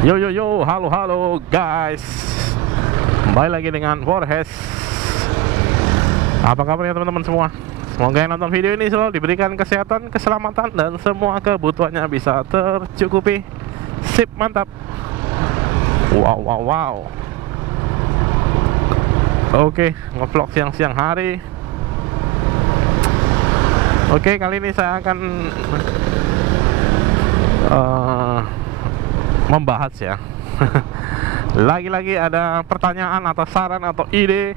Yo yo yo, halo halo guys. Kembali lagi dengan Borges. Apa kabarnya teman-teman semua? Semoga yang nonton video ini selalu diberikan kesehatan, keselamatan, dan semua kebutuhannya bisa tercukupi. Sip, mantap. Wow wow wow. Oke, ngevlog siang-siang hari. Oke, kali ini saya akan membahas ya. Lagi-lagi ada pertanyaan atau saran atau ide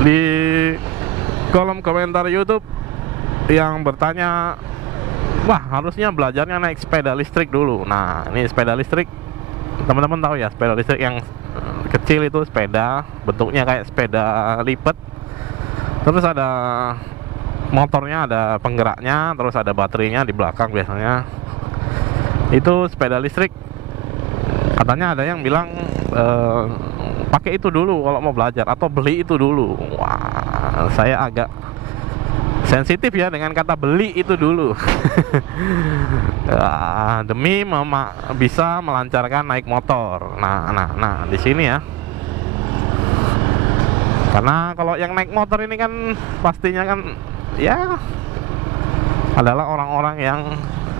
di kolom komentar YouTube yang bertanya, wah harusnya belajarnya naik sepeda listrik dulu. Nah, ini sepeda listrik, teman-teman tahu ya, sepeda listrik yang kecil itu sepeda bentuknya kayak sepeda lipat. Terus ada motornya, ada penggeraknya, terus ada baterainya di belakang biasanya. Itu sepeda listrik. Katanya ada yang bilang pakai itu dulu kalau mau belajar, atau beli itu dulu. Wah, saya agak sensitif ya dengan kata beli itu dulu. Demi bisa melancarkan naik motor. Nah di sini ya. Karena kalau yang naik motor ini kan pastinya kan ya adalah orang-orang yang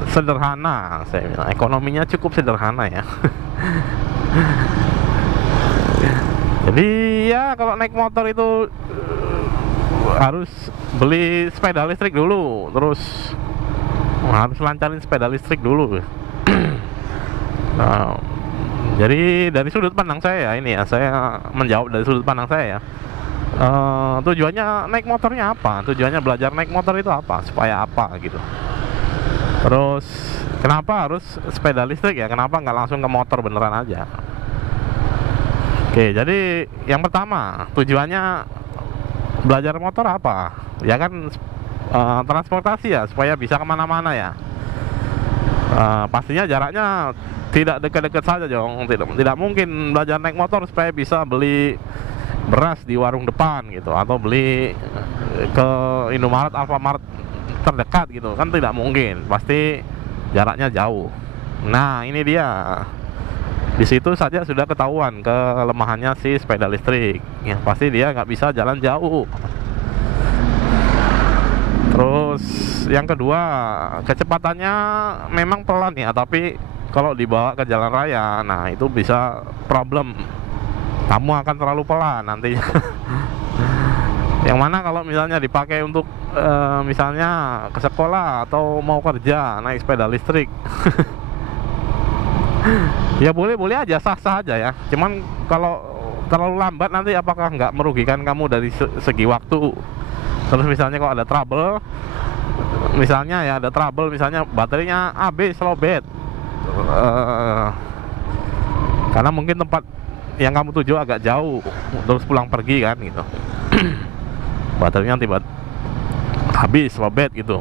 sederhana, saya bilang ekonominya cukup sederhana ya. Jadi ya kalau naik motor itu harus beli sepeda listrik dulu, terus harus lancarin sepeda listrik dulu. Nah, jadi dari sudut pandang saya ini ya, saya menjawab dari sudut pandang saya ya. Tujuannya naik motornya apa? Tujuannya belajar naik motor itu apa? Supaya apa gitu? Terus kenapa harus sepeda listrik ya? Kenapa nggak langsung ke motor beneran aja? Oke, jadi yang pertama, tujuannya belajar motor apa? Ya kan transportasi ya, supaya bisa kemana-mana ya. Pastinya jaraknya tidak dekat-dekat saja dong. Tidak mungkin belajar naik motor supaya bisa beli beras di warung depan gitu, atau beli ke Indomaret, Alfamart terdekat gitu kan, tidak mungkin, pasti jaraknya jauh. Nah ini dia, di situ saja sudah ketahuan kelemahannya si sepeda listrik ya, pasti dia nggak bisa jalan jauh. Terus yang kedua, kecepatannya memang pelan ya, tapi kalau dibawa ke jalan raya, nah itu bisa problem, kamu akan terlalu pelan nantinya. Yang mana kalau misalnya dipakai untuk misalnya ke sekolah atau mau kerja naik sepeda listrik, ya boleh-boleh aja, sah-sah aja ya. Cuman kalau terlalu lambat nanti apakah nggak merugikan kamu dari segi waktu? Terus misalnya kalau ada trouble, misalnya ya ada trouble, misalnya baterainya habis, lowbat, karena mungkin tempat yang kamu tuju agak jauh, terus pulang pergi kan gitu. Baterainya tiba habis, lowbat gitu.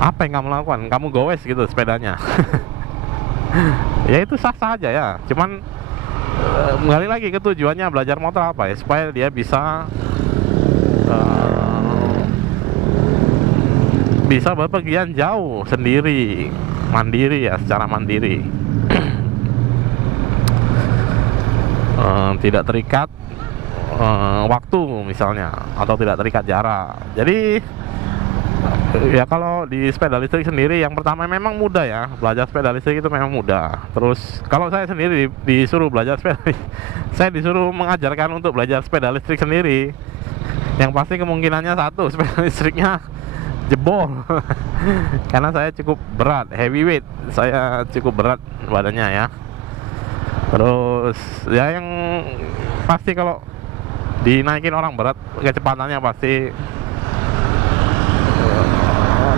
Apa yang kamu lakukan? Kamu gowes gitu sepedanya. Ya itu sah-sah aja ya. Cuman kembali lagi ke tujuannya belajar motor apa ya? Supaya dia bisa bisa berpergian jauh sendiri, mandiri ya, secara mandiri. Tidak terikat waktu misalnya, atau tidak terikat jarak. Jadi ya kalau di sepeda listrik sendiri, yang pertama memang mudah ya, belajar sepeda listrik itu memang mudah. Terus kalau saya sendiri disuruh belajar sepeda, saya disuruh mengajarkan untuk belajar sepeda listrik sendiri, yang pasti kemungkinannya satu, sepeda listriknya jebol. Karena saya cukup berat, heavyweight, saya cukup berat badannya ya. Terus ya yang pasti kalau dinaikin orang berat, kecepatannya pasti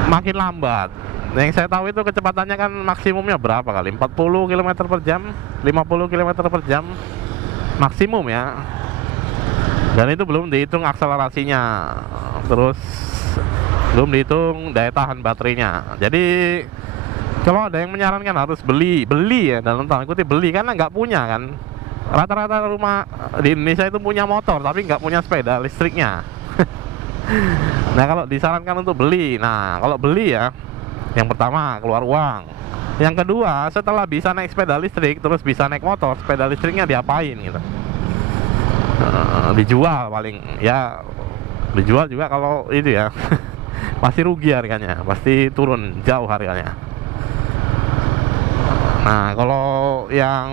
makin lambat. Yang saya tahu itu kecepatannya kan maksimumnya berapa kali? 40 km per jam, 50 km per jam maksimum ya. Dan itu belum dihitung akselerasinya, terus belum dihitung daya tahan baterainya. Jadi kalau ada yang menyarankan harus beli ya, dalam tanda kutip beli, karena nggak punya kan. Rata-rata rumah di Indonesia itu punya motor tapi nggak punya sepeda listriknya. Nah kalau disarankan untuk beli, nah kalau beli ya, yang pertama keluar uang, Yang kedua, setelah bisa naik sepeda listrik terus bisa naik motor, sepeda listriknya diapain gitu? Dijual paling ya, dijual juga kalau itu ya. Pasti rugi harganya, pasti turun jauh harganya. Nah, kalau yang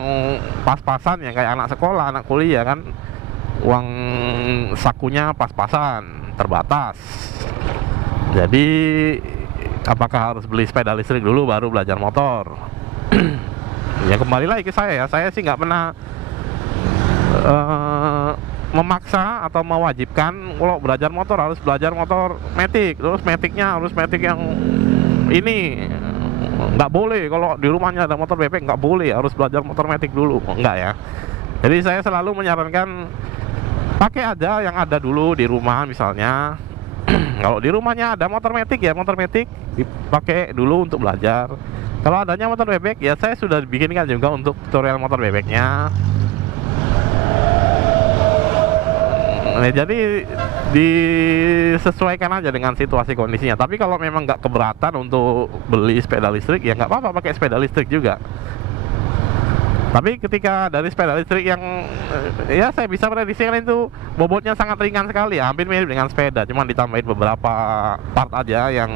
pas-pasan ya kayak anak sekolah, anak kuliah kan, uang sakunya pas-pasan, terbatas. Jadi apakah harus beli sepeda listrik dulu baru belajar motor? Ya kembali lagi ke saya ya, saya sih nggak pernah memaksa atau mewajibkan kalau belajar motor harus belajar motor matic, terus maticnya harus matic yang ini. Nggak boleh kalau di rumahnya ada motor bebek, nggak boleh, harus belajar motor matic dulu, enggak ya. Jadi saya selalu menyarankan pakai aja yang ada dulu di rumah misalnya. Kalau di rumahnya ada motor matic ya motor matic dipakai dulu untuk belajar. Kalau adanya motor bebek ya saya sudah bikinkan juga untuk tutorial motor bebeknya. Nah, jadi disesuaikan aja dengan situasi kondisinya. Tapi kalau memang nggak keberatan untuk beli sepeda listrik ya nggak apa-apa pakai sepeda listrik juga. Tapi ketika dari sepeda listrik yang ya saya bisa prediksikan itu bobotnya sangat ringan sekali ya, hampir mirip dengan sepeda, cuma ditambahin beberapa part aja yang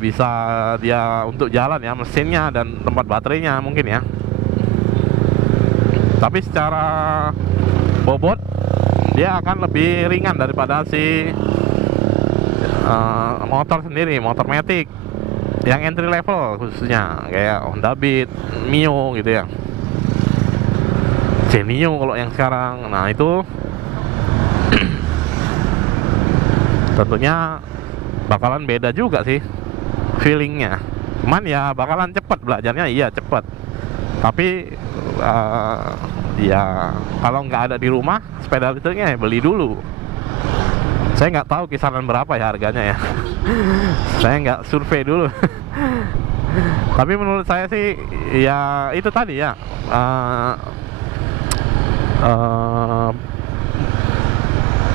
bisa dia untuk jalan ya, mesinnya dan tempat baterainya mungkin ya. Tapi secara bobot dia akan lebih ringan daripada si motor sendiri, motor matic yang entry level khususnya kayak Honda Beat, Mio gitu ya, Genio kalau yang sekarang. Nah itu tentunya bakalan beda juga sih feelingnya. Cuman ya bakalan cepet belajarnya, iya cepet. Tapi ya kalau nggak ada di rumah sepeda listriknya ya beli dulu. Saya nggak tahu kisaran berapa ya harganya ya. Saya nggak survei dulu. Tapi menurut saya sih ya itu tadi ya,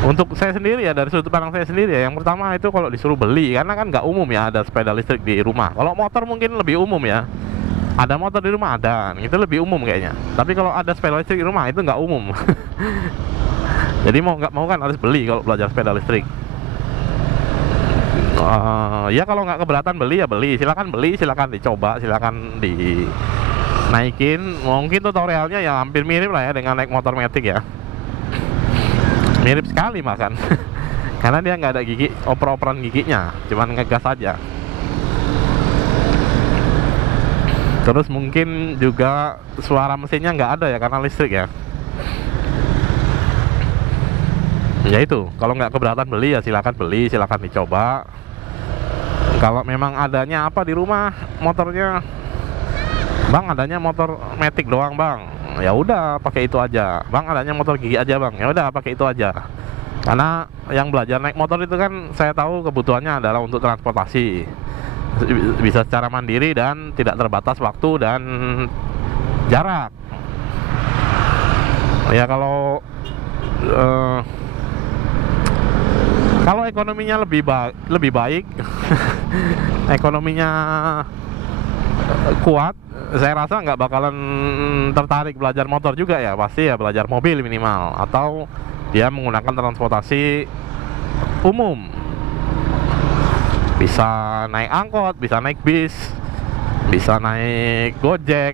untuk saya sendiri ya, dari sudut pandang saya sendiri ya, yang pertama itu kalau disuruh beli, karena kan nggak umum ya ada sepeda listrik di rumah. Kalau motor mungkin lebih umum ya, ada motor di rumah ada, itu lebih umum kayaknya. Tapi kalau ada sepeda listrik di rumah itu nggak umum. Jadi mau nggak mau kan harus beli kalau belajar sepeda listrik. Ya kalau nggak keberatan beli ya beli, silakan dicoba, silakan dinaikin. Mungkin tutorialnya ya hampir mirip lah ya dengan naik motor matic ya, mirip sekali makan. Karena dia nggak ada gigi, oper-operan giginya, cuman ngegas aja. Terus mungkin juga suara mesinnya nggak ada ya karena listrik ya. Ya itu, kalau nggak keberatan beli ya silakan beli, silakan dicoba. Kalau memang adanya apa di rumah motornya, bang adanya motor matic doang bang, ya udah pakai itu aja. Bang adanya motor gigi aja bang, ya udah pakai itu aja. Karena yang belajar naik motor itu kan saya tahu kebutuhannya adalah untuk transportasi, bisa secara mandiri dan tidak terbatas waktu dan jarak. Ya kalau ekonominya lebih baik, ekonominya kuat, saya rasa nggak bakalan tertarik belajar motor juga ya, pasti ya belajar mobil minimal, atau dia menggunakan transportasi umum, bisa naik angkot, bisa naik bis, bisa naik Gojek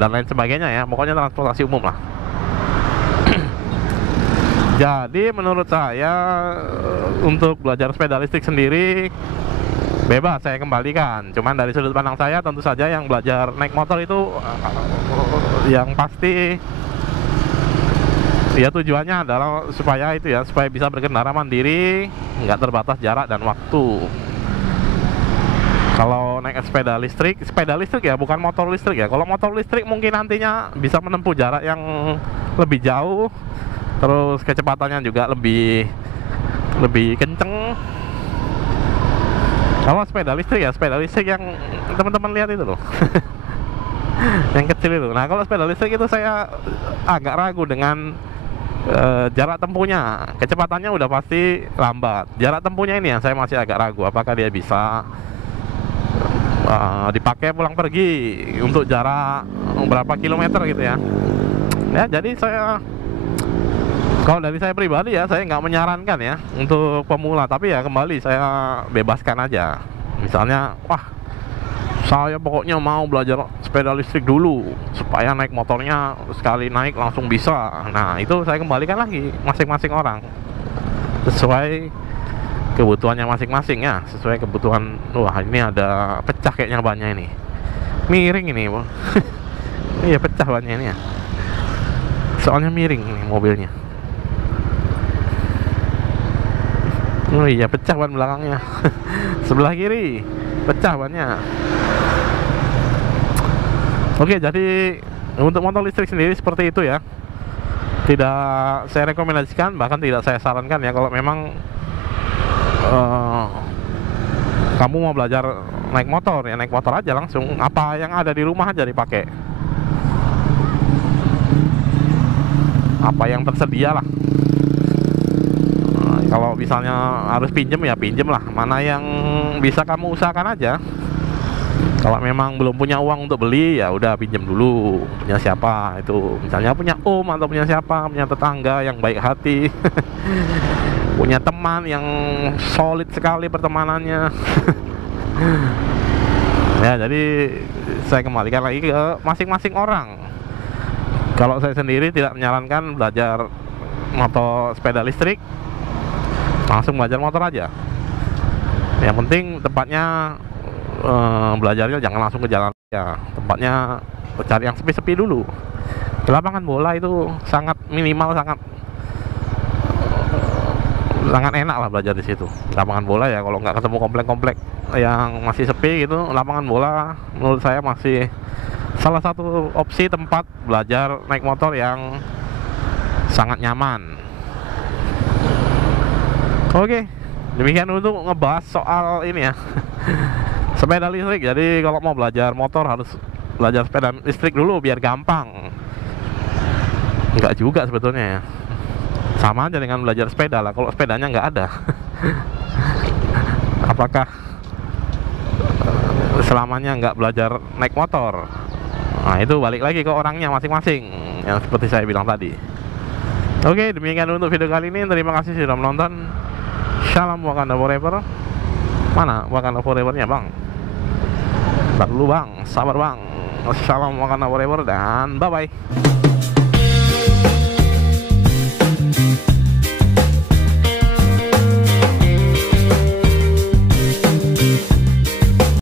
dan lain sebagainya ya, pokoknya transportasi umum lah. Jadi menurut saya untuk belajar sepeda listrik sendiri bebas saya kembalikan. Cuman dari sudut pandang saya tentu saja yang belajar naik motor itu yang pasti ya tujuannya adalah supaya itu ya, supaya bisa berkendara mandiri, nggak terbatas jarak dan waktu. Kalau naik sepeda listrik ya, bukan motor listrik ya. Kalau motor listrik mungkin nantinya bisa menempuh jarak yang lebih jauh, terus kecepatannya juga lebih kenceng. Kalau sepeda listrik yang teman-teman lihat itu loh. Yang kecil itu. Nah kalau sepeda listrik itu saya agak ragu dengan jarak tempuhnya. Kecepatannya udah pasti lambat, jarak tempuhnya ini yang saya masih agak ragu apakah dia bisa dipakai pulang pergi untuk jarak berapa kilometer gitu ya. Ya jadi kalau dari saya pribadi ya, saya nggak menyarankan ya untuk pemula, tapi ya kembali saya bebaskan aja. Misalnya, wah saya pokoknya mau belajar sepeda listrik dulu supaya naik motornya sekali naik langsung bisa. Nah itu saya kembalikan lagi masing-masing orang sesuai kebutuhannya masing-masing ya, sesuai kebutuhan. Wah ini ada pecah kayaknya bannya ini, miring ini bro. Iya pecah bannya ini ya, soalnya miring nih mobilnya. Oh iya pecah ban belakangnya. Sebelah kiri pecah bannya. Oke, jadi untuk motor listrik sendiri seperti itu ya. Tidak saya rekomendasikan, bahkan tidak saya sarankan ya. Kalau memang kamu mau belajar naik motor, ya naik motor aja langsung. Apa yang ada di rumah aja dipakai, apa yang tersedia lah. Kalau misalnya harus pinjem ya pinjem lah, mana yang bisa kamu usahakan aja. Kalau memang belum punya uang untuk beli ya udah pinjem dulu. Punya siapa itu, misalnya punya om atau punya siapa, punya tetangga yang baik hati. Punya teman yang solid sekali pertemanannya. Ya jadi saya kembalikan lagi ke masing-masing orang. Kalau saya sendiri tidak menyarankan belajar motor sepeda listrik, langsung belajar motor aja. Yang penting tempatnya belajarnya jangan langsung ke jalan ya, tempatnya cari yang sepi-sepi dulu. Di lapangan bola itu sangat minimal, sangat enak lah belajar di situ. Lapangan bola ya, kalau nggak ketemu komplek-komplek yang masih sepi gitu, lapangan bola menurut saya masih salah satu opsi tempat belajar naik motor yang sangat nyaman. Oke, demikian untuk ngebahas soal ini ya. Sepeda listrik. Jadi kalau mau belajar motor harus belajar sepeda listrik dulu biar gampang. Enggak juga sebetulnya ya, sama aja dengan belajar sepeda lah. Kalau sepedanya nggak ada, apakah selamanya nggak belajar naik motor? Nah itu balik lagi ke orangnya masing-masing, yang seperti saya bilang tadi. Oke, demikian untuk video kali ini. Terima kasih sudah menonton. Salam Wakanda Forever. Mana Wakanda Forevernya bang? Ntar dulu bang, sabar bang. Salam Wakanda Forever dan bye bye.